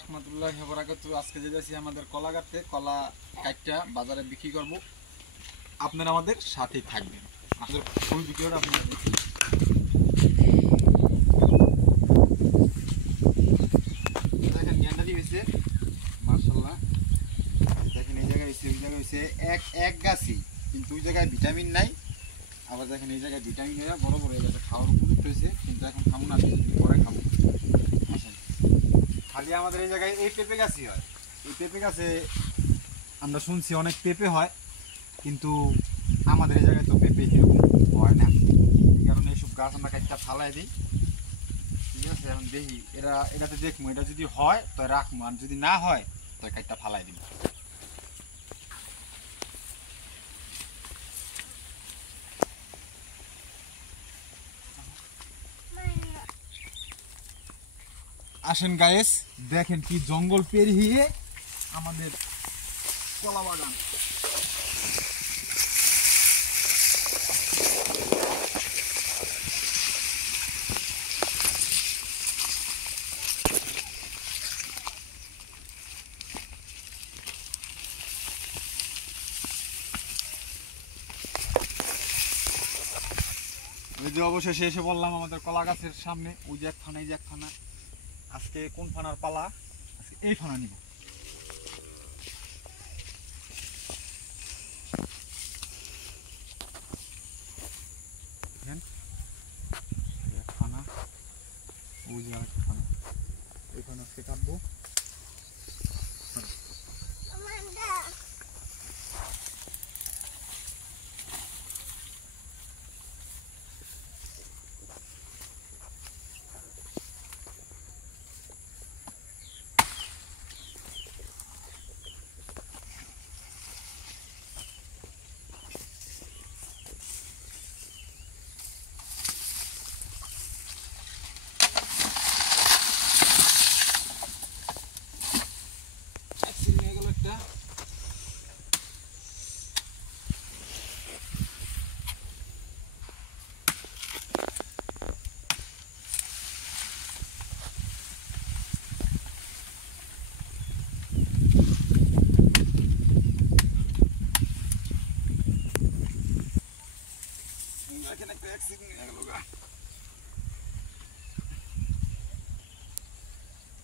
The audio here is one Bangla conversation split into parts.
রাহমাতুল্লাহি ওয়া বারাকাতুহু। আজকে যাচ্ছি আমাদের কলা কাটতে, কলা কাটটা বাজারে বিক্রি করব। আপনারা আমাদের সাথেই থাকবেন, আমাদের ফুল ভিডিওটা আপনারা দেখুন। দেখেন গেন্ডারি হয়েছে মাশাআল্লাহ। দেখেন এই জায়গায় হয়েছে, ওই জায়গায় হয়েছে এক গাছই, কিন্তু ওই জায়গায় ভিটামিন নাই। আবার দেখেন এই জায়গায় ভিটামিন হয়ে বড় বড় হয়ে গেছে, খাওয়ার উপযুক্ত হয়েছে, কিন্তু এখন খাবো না, পরে খাবো। খালি আমাদের এই জায়গায় এই পেঁপে গাছই হয়। এই পেঁপে গাছে আমরা শুনছি অনেক পেঁপে হয়, কিন্তু আমাদের এই জায়গায় তো পেঁপে এরকম হয় না। এই কারণে এইসব গাছ আমরা কাটটা ফালাই দিই। ঠিক আছে, এখন দেখি এটাতে দেখবো, এটা যদি হয় তো রাখবো, আর যদি না হয় তো কাটটা ফালাই দিব। আসেন গায়েস, দেখেন কি জঙ্গল পেরিয়ে আমাদের কলা বাগান। ওই যে অবশেষে এসে বললাম আমাদের কলা গাছের সামনে, ওই যে এক ফানা, এই যে এক ফানা। আজকে কোন ফানার পালা? আজকে এই ফানা নিব। এক ফানা, ওই যে আরেক ফানা, এই ফানা আজকে কাটবো।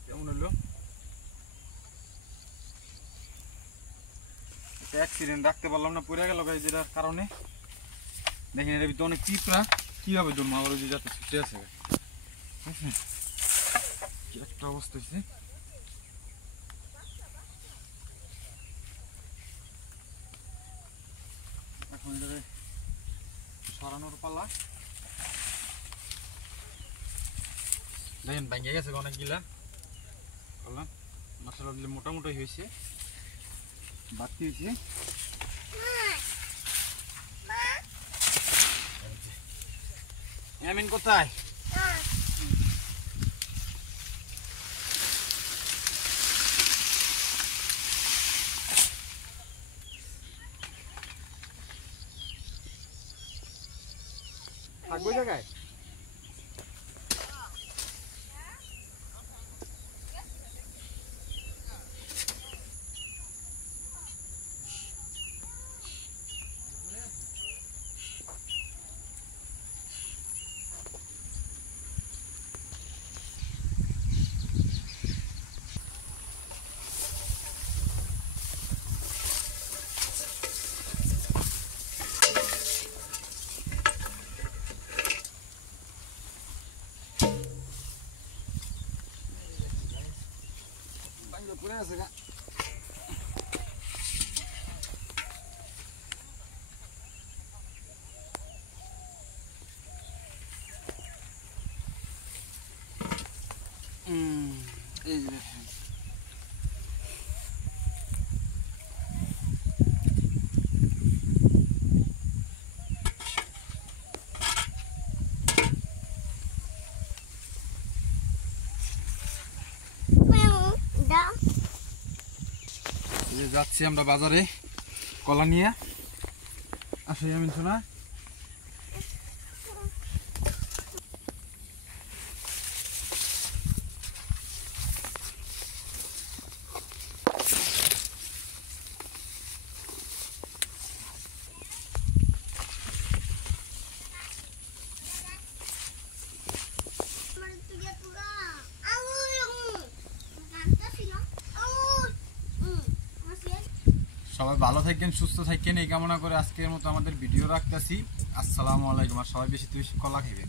কেমন হলো? অ্যাক্সিডেন্ট রাখতে পারলাম না, পড়ে গেল গাইজ, যেটার কারণে। দেখেন এর ভিতরে অনেক পিঁপড়া, কিভাবে ধরবো? আবার ওই যে যাতে ছুটে আছে, কি একটা অবস্থা হয়েছে। এখন এটাকে সরানোর পালা। দেখেন ভেঙে গেছে অনেকগুলা কলা, মাশাআল্লাহ মোটামুটি হয়েছে, বাড়তি হয়েছে। আমিন কোথায়? থাকবো জায়গায়। পড়ে আছে গা। এই যে যাচ্ছি আমরা বাজারে কলা নিয়ে। আসো আমি শোনা, সবাই ভালো থাকেন, সুস্থ থাকেন, এই কামনা করে আজকের মতো আমাদের ভিডিও রাখতেছি। আসসালামু আলাইকুম। আর সবাই বেশি বেশি কলা খাইবেন।